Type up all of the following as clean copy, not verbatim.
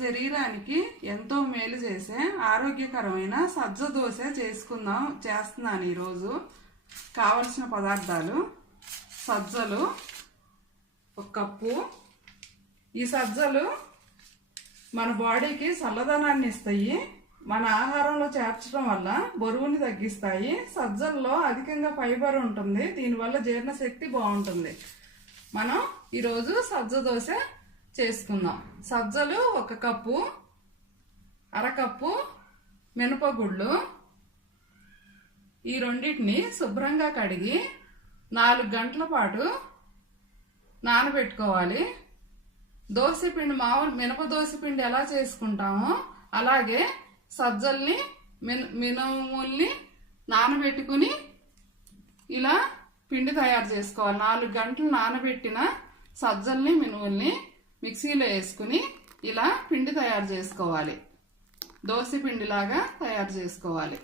శరీరానికి ఎంతో మేలు చేసే ఆరోగ్యకరమైన సజ్జ దోశ చేస్తున్నాను ఈరోజు. కావలసిన పదార్థాలు: సజ్జలు 1 కప్పు. ఈ సజ్జలు మన బాడీకి చల్లదనాన్ని ఇస్తాయి. మన ఆహారంలో చేర్చడం వల్ల బరువుని తగ్గిస్తాయి. సజ్జల్లో అధికంగా ఫైబర్ ఉంటుంది. దీనివల్ల జీర్ణశక్తి బాగుంటుంది. మనం ఈరోజు సజ్జ దోశ చేసుకుందాం. సజ్జలు 1 కప్పు, అరకప్పు మినపగుళ్ళు. ఈ రెండింటిని శుభ్రంగా కడిగి 4 గంటల పాటు నానబెట్టుకోవాలి. దోశపిండి, మామూలు మినప దోశపిండి ఎలా చేసుకుంటామో అలాగే సజ్జల్ని మినుముల్ని నానబెట్టుకుని ఇలా పిండి తయారు చేసుకోవాలి. 4 గంటలు నానబెట్టిన సజ్జల్ని మినుముల్ని మిక్సీలో వేసుకుని ఇలా పిండి తయారు చేసుకోవాలి. దోశ పిండిలాగా తయారు చేసుకోవాలి.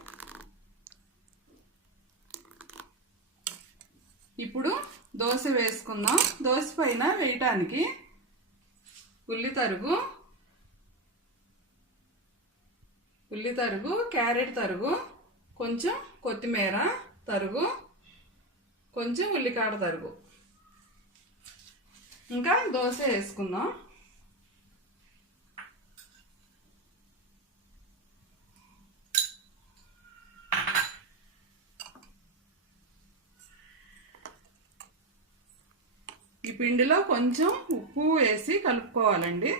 ఇప్పుడు దోశ వేసుకుందాం. దోశ పైన వేయటానికి ఉల్లి తరుగు, క్యారెట్ తరుగు, కొంచెం కొత్తిమీర తరుగు, కొంచెం ఉల్లికాడ తరుగు, ఇంకా దోశ వేసుకుందాం. ఈ పిండిలో కొంచెం ఉప్పు వేసి కలుపుకోవాలండి.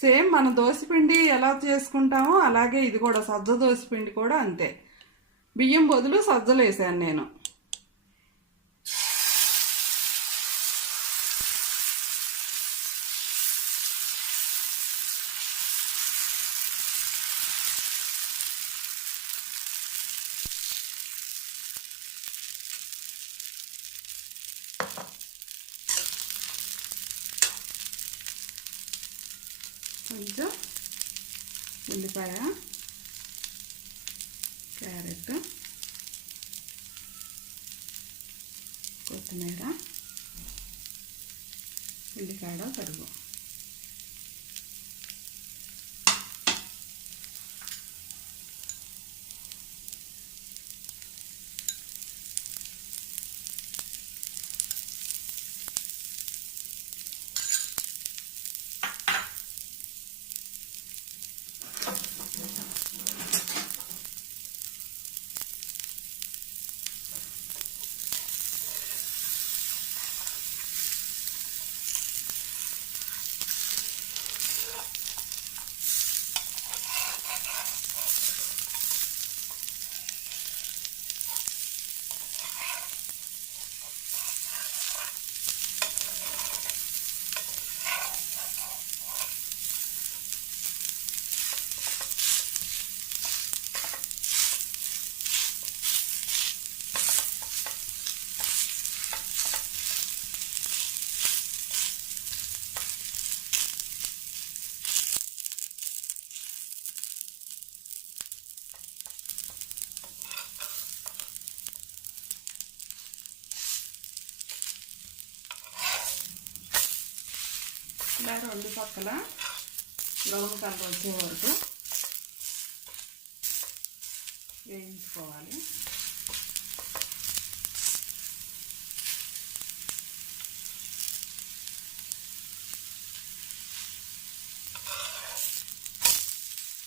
సేమ్ మన దోశపిండి ఎలా చేసుకుంటామో అలాగే ఇది కూడా, సజ్జ దోశపిండి కూడా అంతే. బియ్యం బదులు సజ్జలు వేసాను నేను. కొంచెం ఉల్లిపాయ, క్యారెట్, కొత్తిమీర, ఉల్లికాడ తరుగు. ఇలా 2 పక్కల బ్రౌన్ కలర్ వచ్చే వరకు వేయించుకోవాలి.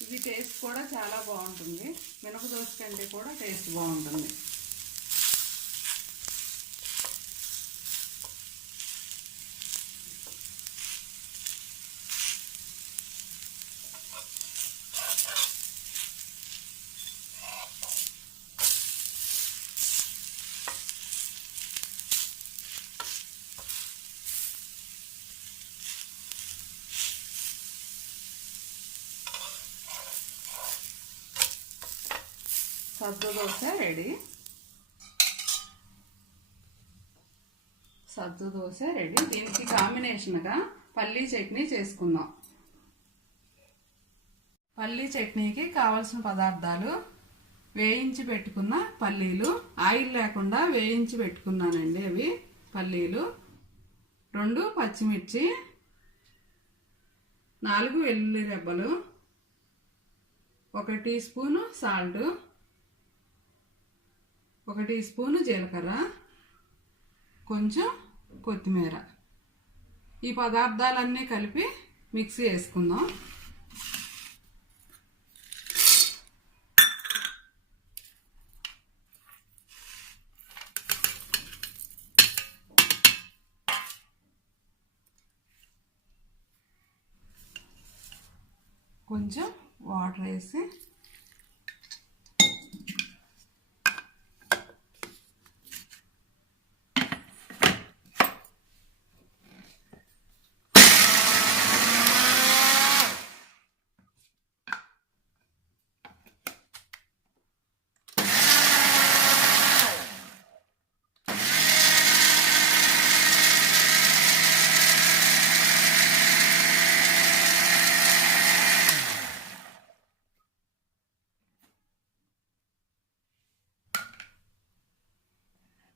ఇది టేస్ట్ కూడా చాలా బాగుంటుంది. మినప దోశ కంటే కూడా టేస్ట్ బాగుంటుంది. సజ్జ దోశ రెడీ. సజ్జ దోశ రెడీ. దీనికి కాంబినేషన్గా పల్లీ చట్నీ చేసుకుందాం. పల్లీ చట్నీకి కావలసిన పదార్థాలు: వేయించి పెట్టుకున్న పల్లీలు, ఆయిల్ లేకుండా వేయించి పెట్టుకున్నానండి అవి పల్లీలు, 2 పచ్చిమిర్చి, 4 వెల్లుల్లి రెబ్బలు, 1 teaspoon salt, 1 teaspoon జీలకర్ర, కొంచెం కొత్తిమీర. ఈ పదార్థాలన్నీ కలిపి మిక్సీ వేసుకుందాం. కొంచెం వాటర్ వేసి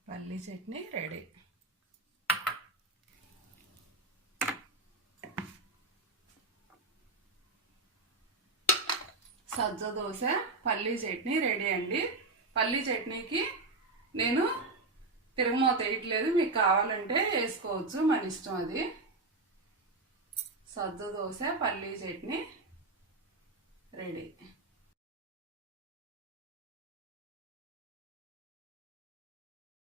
పల్లీ చట్నీ రెడీ. సజ్జ దోశ పల్లీ చట్నీ రెడీ అండి. పల్లీ చట్నీకి నేను తిరగమూత వేయట్లేదు, మీకు కావాలంటే వేసుకోవచ్చు, మన ఇష్టం అది. సజ్జ దోశ పల్లీ చట్నీ రెడీ.